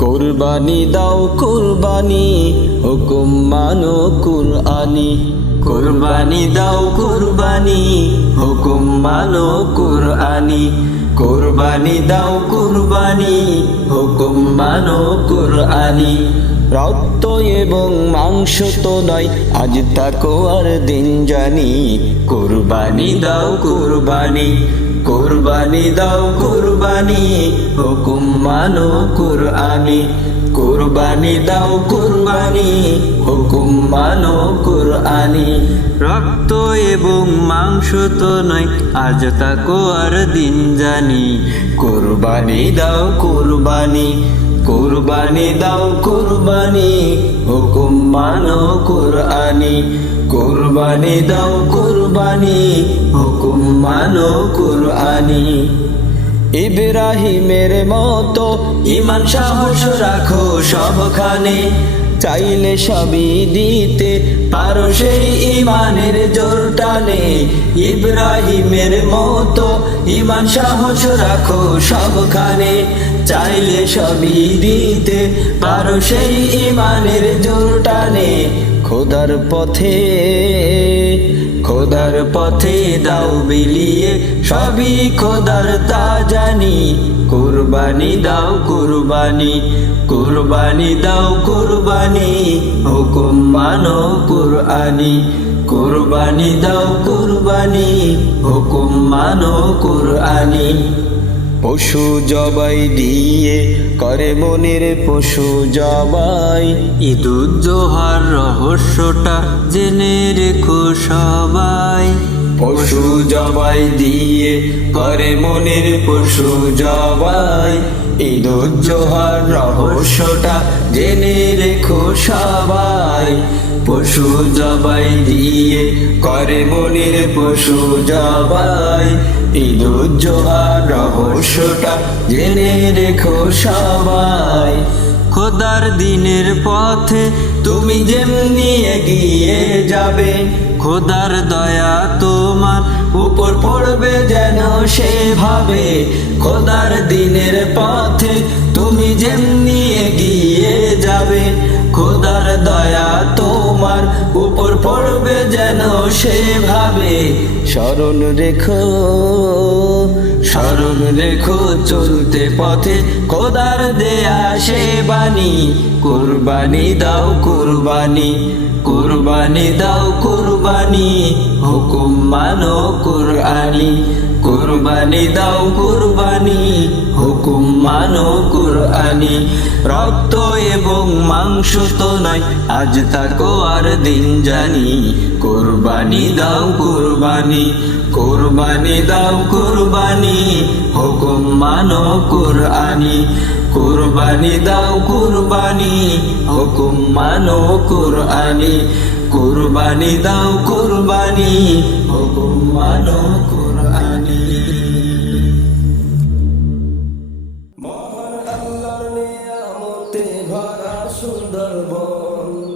কুরবানি দাও কুরবানি, হুকুম মানো কুরআনি। কুরবানি দাও কুরবানি, হুকুম মানো কুরআনি। কুরবানি দাও কুরবানি, হুকুম মানো কুরআনি। রক্ত এবং মাংস তো নয়, আজ তাকো আর দিন জানি। কুরবানি দাও কুরবানি কুরবানি দাও কুরবানি হুকুম মানো কুরআনি, কুরবানি দাও কুরবানি, হুকুম মানো কুরআনি। রক্ত এবং মাংস তো নয়, আজ তাকো আর দিন জানি। কুরবানি দাও কুরবানি কুরবানি দাও কুরবানি, হুকুম মানো কুরআনি। কুরবানি দাও কুরবানি, হুকুম মানো কুরআনি। ইব্রাহিমের মতো ইমান, সাহস রাখো সবখানে। চাইলে সবই দিতে পারো সেই ইমানের জোর টানে। ইব্রাহিমের মতো ইমান, সাহস রাখো সবখানে। চাইলে সবই দিতে পারো সেই ইমানের জোর টানে। খোদার পথে খোদার পথে দাও বিলিয়ে, সবই খোদার তা জানি কুরবানি দাও কুরবানি কুরবানি দাও কুরবানি, হুকুম মানো কুরআনি। কুরবানি দাও কুরবানি, হুকুম মানো কুরআনি। পশু জবাই দিয়ে করে মনের পশু জবাই। ঈদুজ্জোহার রহস্যটা জেনে রেখো সবাই। পশু জবাই দিয়ে করে মনের পশু জবাই। ঈদুজ্জোহার রহস্যটা জেনে রেখো সবাই। পশু জবাই দিয়ে করে মনের পশু জবাই। ঈদুজ্জোহার রহস্যটা জেনে রেখো সবাই। খোদার দিনের পথে তুমি যেমনি এগিয়ে যাবে, খোদার দয়া তোমার উপর পড়বে যেন সেভাবে। খোদার দিনের পথে তুমি যেমনি এগিয়ে দয়া তোমার উপর পড়বে যেন সেভাবে স্মরণ রেখো স্মরণ রেখো চলতে পথে, খোদার দেয়া সে বাণী। কুরবানি দাও কুরবানি কুরবানি দাও কুরবানি, হুকুম মানো কুরআনি। কুরবানি দাও কুরবানি, হুকুম মানো কুরআনি। রক্ত এবং মাংস তো নয়, আজ তাকো আর দিন জানি। কুরবানি দাও কুরবানি কুরবানি দাও কুরবানি, হুকুম মানো কুরআনি। কুরবানি দাও কুরবানি, হুকুম মানো কুরআনি। কুরবানি দাও কুরবানি, হুকুম মানো Oh.